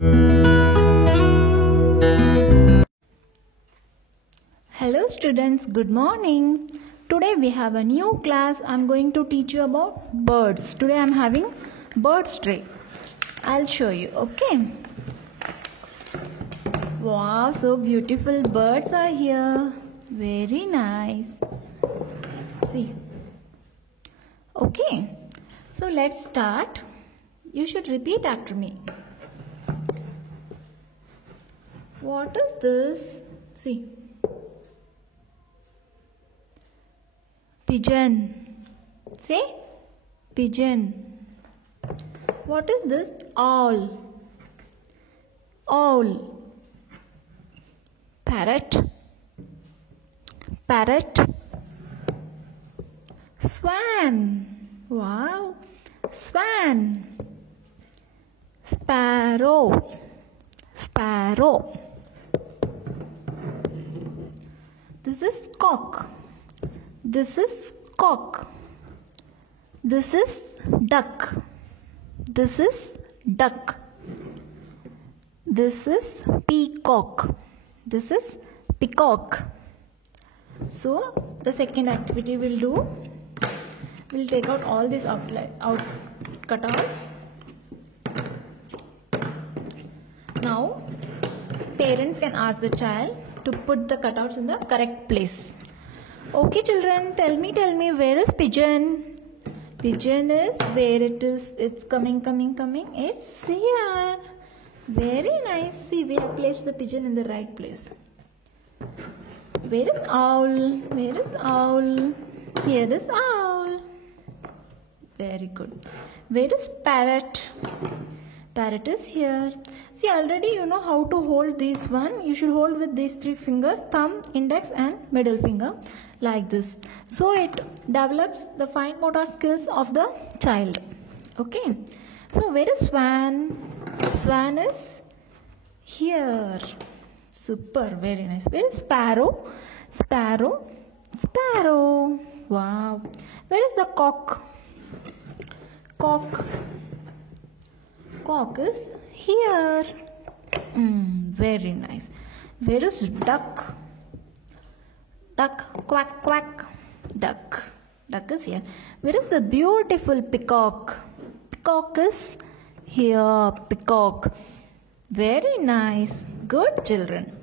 Hello students, good morning. Today we have a new class. I'm going to teach you about birds. Today I'm having birds tray. I'll show you, okay? Wow, so beautiful birds are here. Very nice. See. Okay. So let's start. You should repeat after me. What is this? See. Pigeon. Say pigeon. What is this? Owl. Owl. Parrot. Parrot. Swan. Wow. Swan. Sparrow. Sparrow. This is cock. This is cock. This is duck. This is duck. This is peacock. This is peacock. So the second activity we'll do, we'll take out all these cutouts. Now parents can ask the child to put the cutouts in the correct place. Okay children, tell me where is pigeon? Pigeon is where it is. It's coming. It's here. Very nice. See, we have placed the pigeon in the right place. Where is owl? Where is owl? Here is owl. Very good. Where is parrot? Parrot is here. See, already you know how to hold these one. You should hold with these three fingers, thumb, index and middle finger, like this. So it develops the fine motor skills of the child. Okay. So where is swan? Swan is here. Super. Very nice. Where is sparrow? Sparrow. Sparrow. Wow. Where is the cock? Cock. Cock is here. Very nice. Where is duck? Duck. Quack quack. Duck. Duck is here. Where is the beautiful peacock? Peacock is here. Peacock. Very nice. Good children.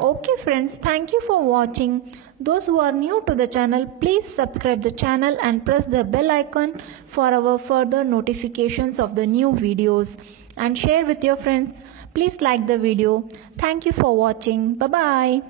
Okay friends, thank you for watching. Those who are new to the channel, please subscribe the channel and press the bell icon for our further notifications of the new videos, and share with your friends. Please like the video. Thank you for watching. Bye bye.